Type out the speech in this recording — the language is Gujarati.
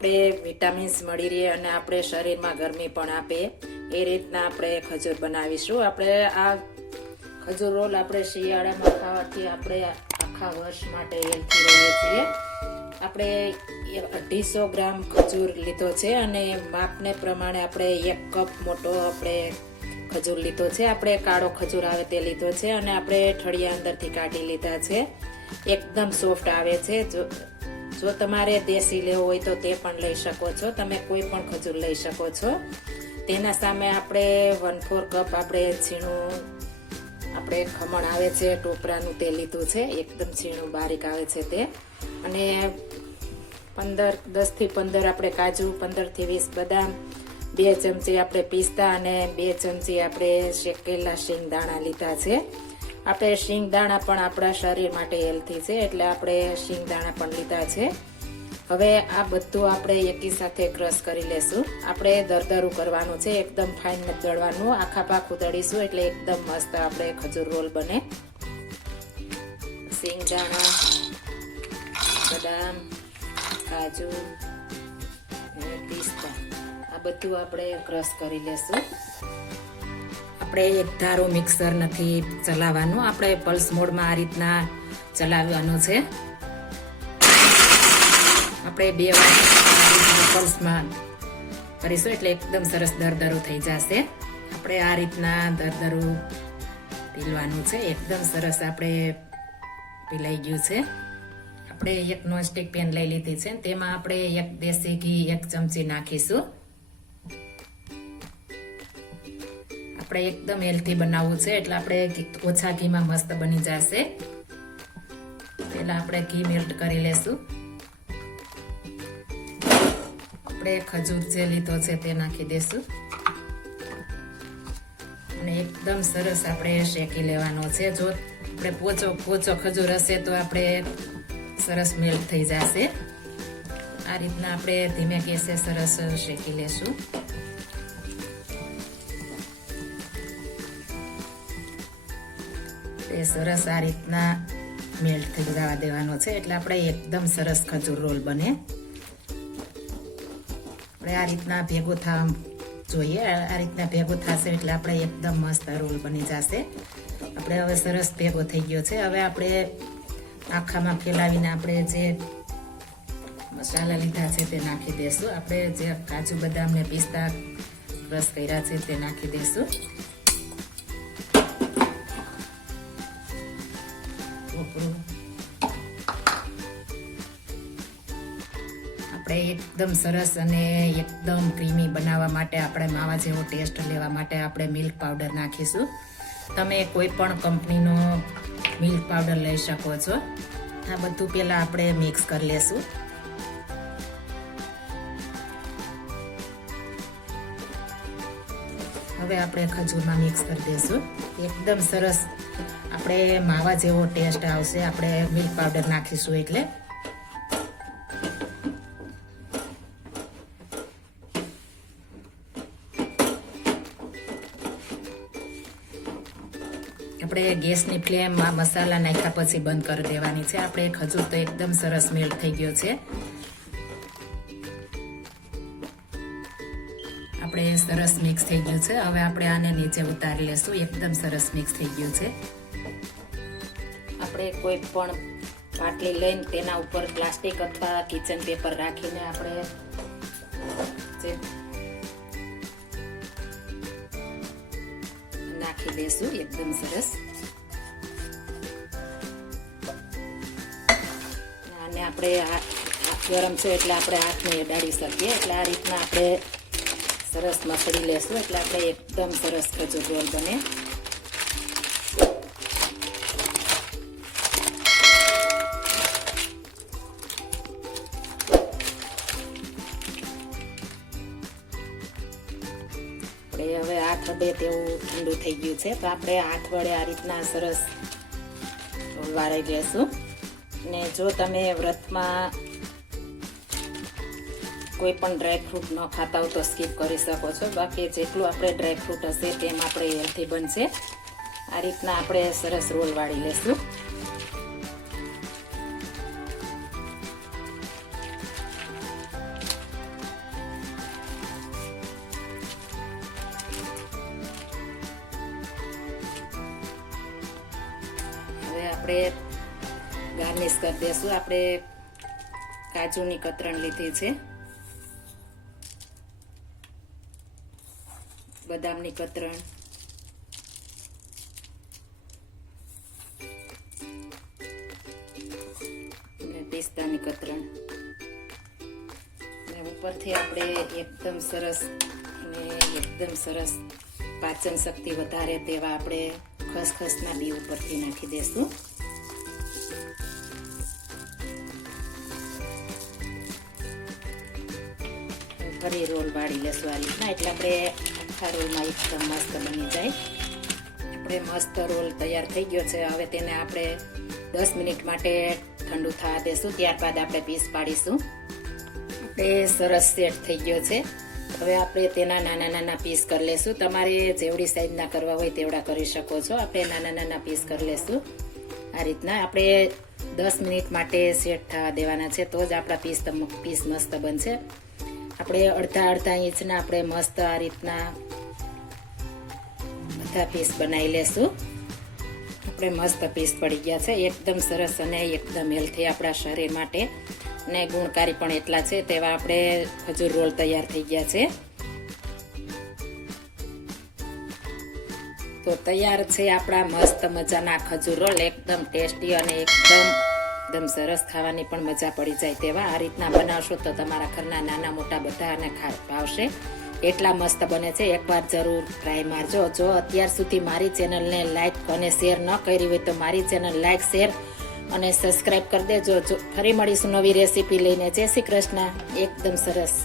આપણે વિટામિન્સ મળી રહે અને આપણે શરીરમાં ગરમી પણ આપે. એ રીતના આપણે ખજૂર બનાવીશું. આપણે આ ખજૂર રોલ આપણે શિયાળામાં ખાવાથી આપણે આખા વર્ષ માટે હેલ્થી રહીએ છીએ. આપણે અઢીસો ગ્રામ ખજૂર લીધો છે અને માપને પ્રમાણે આપણે એક કપ મોટો આપણે ખજૂર લીધો છે. આપણે કાળો ખજૂર આવે તે લીધો છે અને આપણે ઠળિયા અંદરથી કાઢી લીધા છે. એકદમ સોફ્ટ આવે છે. જો જો તમારે દેશી લેવો હોય તો તે પણ લઈ શકો છો. તમે કોઈ પણ ખજૂર લઈ શકો છો. તેના સામે આપણે વન ફોર કપ આપણે ઝીણું, આપણે ખમણ આવે છે, ટોપરાનું તે લીધું છે. એકદમ ઝીણું બારીક આવે છે તે. અને પંદર દસથી પંદર આપણે કાજુ પંદરથી વીસ બદામ, બે ચમચી આપણે પિસ્તા અને બે ચમચી આપણે શેકેલા શીંગ દાણા લીધા છે. આપણે શિંગદાણા પણ આપણા શરીર માટે હેલ્થી છે, એટલે આપણે શિંગદાણા પણ લીધા છે. હવે આ બધું આપણે એકી સાથે ક્રશ કરી લેશું. આપણે દરદરું કરવાનું છે, એકદમ ફાઇન દળવાનું આખા પાખું દળીશું એટલે એકદમ મસ્ત આપણે ખજૂર રોલ બને. શિંગદાણા, બદામ, કાજુ, અને પિસ્તા. આ બધું આપણે ક્રશ કરી લેશું. આપણે એક ધારું મિક્સર નથી ચલાવવાનું, આપણે પલ્સ મોડમાં આ રીતના ચલાવવાનું છે. આપણે બે વાર પલ્સમાં કરીશું એટલે એકદમ સરસ દરદરું થઈ જશે. આપણે આ રીતના દરદરું પીલવાનું છે, એકદમ સરસ આપણે પીલાઈ ગયું છે. આપણે એક નોનસ્ટિક પેન લઈ લીધી છે, તેમાં આપણે એક દેશી ઘી એક ચમચી નાખીશું. આપણે એકદમ હેલ્થી બનાવવું છે એટલે આપણે ઓછા ઘીમાં મસ્ત બની જશે. પહેલા આપણે ઘી મેલ્ટ કરી લેશું. આપણે ખજૂર જે લીધો છે તે નાખી દેશું. અને એકદમ સરસ આપણે શેકી લેવાનો છે. જો આપણે પોચો પોચો ખજૂર હશે તો આપણે સરસ મેલ્ટ થઈ જશે. આ રીતના આપણે ધીમે ગેસે સરસ શેકી લેશું. એ સરસ આ રીતના મેલ્ટ થઈ જવા દેવાનો છે. એટલે આપણે એકદમ સરસ ખજૂર રોલ બને. આપણે આ રીતના ભેગો થવા જોઈએ. આ રીતના ભેગો થશે એટલે આપણે એકદમ મસ્ત રોલ બની જશે. આપણે હવે સરસ ભેગો થઈ ગયો છે. હવે આપણે આખામાં ફેલાવીને આપણે જે મસાલા લીધા છે તે નાખી દઈશું આપણે જે કાજુ બદામ ને પિસ્તા રસ કર્યા છે તે નાખી દઈશું આપણે એકદમ સરસ અને એકદમ ક્રીમી બનાવવા માટે આપણે માવા જેવો ટેસ્ટ લેવા માટે આપણે મિલ્ક પાવડર નાખીશું. તમે કોઈ પણ કંપનીનો મિલ્ક પાવડર લઈ શકો છો. આ બધું પહેલાં આપણે મિક્સ કરી લેશું. હવે આપણે ખજૂરમાં મિક્સ કરી દઈશું. એકદમ સરસ. આપણે માવા જેવો ટેસ્ટ આવશે. આપણે મિલ્ક પાવડર નાખીશું એટલે. આપણે ગેસની ફ્લેમ આ મસાલા નાખ્યા પછી બંધ કરી દેવાની છે. આપણે ખજૂર તો એકદમ સરસ મેલ્ટ થઈ ગયો છે. આપણે સરસ મિક્સ થઈ ગયું છે. હવે આપણે આને નીચે ઉતારી લેશું. એકદમ સરસ મિક્સ થઈ ગયું છે. આપણે કોઈ પણ પાટલી લઈને તેના ઉપર પ્લાસ્ટિક અથવા કિચન પેપર રાખીને આપણે જે નાખી દેશું એકદમ સરસ અને આપણે આ ગરમ છે એટલે આપણે હાથને અડાડી શકીએ એટલે આ રીતના આપણે સરસ મસળી લેશું એટલે આપણે એકદમ સરસ ખજૂર ગોળ બને હવે અડે તેવું ઠંડુ થઈ ગયું છે. તો આપણે હાથ વડે આ રીતના સરસ વાળી લેશું. ને જો તમે વ્રતમાં કોઈ પણ ડ્રાયફ્રૂટ ન ખાતા હો તો સ્કીપ કરી શકો છો. બાકી જેટલું આપણે ડ્રાયફ્રૂટ હશે તેમ આપણે હેલ્થી બનશે. આ રીતના આપણે સરસ રોલ વાળી લેશું. આપણે ગાર્નિશ કરી દઈશું આપણે કાજુની કતરણ લીધી છે. બદામની કતરણ. અને પિસ્તાની કતરણ. અને ઉપરથી આપણે એકદમ સરસ અને એકદમ સરસ પાચન શક્તિ વધારે તેવા આપણે ખસખસના બી ઉપરથી નાખી દઈશું ફરી રોલ વાળી લેશું આ રીતના એટલે આપણે આખા રોલમાં એકદમ મસ્ત બની જાય. આપણે મસ્ત રોલ તૈયાર થઈ ગયો છે. હવે તેને આપણે દસ મિનિટ માટે ઠંડુ થવા દેશું. ત્યારબાદ આપણે પીસ પાડીશું. આપણે સરસ સેટ થઈ ગયો છે. હવે આપણે તેના નાના નાના પીસ કરી લેશું. તમારે જેવડી સાઈઝના કરવા હોય તેવડા કરી શકો છો. આપણે નાના નાના પીસ કરી લેશું. આ રીતના આપણે દસ મિનિટ માટે સેટ થવા દેવાના છે. તો જ આપણા પીસ પીસ મસ્ત બનશે. આપણે અડધા અડધા ઇંચના આપણે મસ્ત આ રીતના બધા પીસ બનાવી લેશું. આપણે મસ્ત પીસ પડી ગયા છે. એકદમ સરસ અને એકદમ હેલ્થી આપણા શરીર માટે. અને ગુણકારી પણ એટલા છે તેવા આપણે ખજૂર રોલ તૈયાર થઈ ગયા છે. તો તૈયાર છે આપણા મસ્ત મજાના ખજૂર રોલ. એકદમ ટેસ્ટી અને એકદમ એકદમ સરસ ખાવાની પણ મજા પડી જાય તેવા આ રીતના બનાવશો તો તમારા ઘરના નાના મોટા બધાને ખા ભાવશે. એટલા મસ્ત બને છે. એકવાર જરૂર ટ્રાય મારજો. જો અત્યાર સુધી મારી ચેનલને લાઈક અને શેર ન કરી હોય તો મારી ચેનલ લાઈક શેર અને સબસ્ક્રાઈબ કરી દેજો. જો ફરી મળીશું નવી રેસીપી લઈને. જય શ્રી કૃષ્ણ. એકદમ સરસ.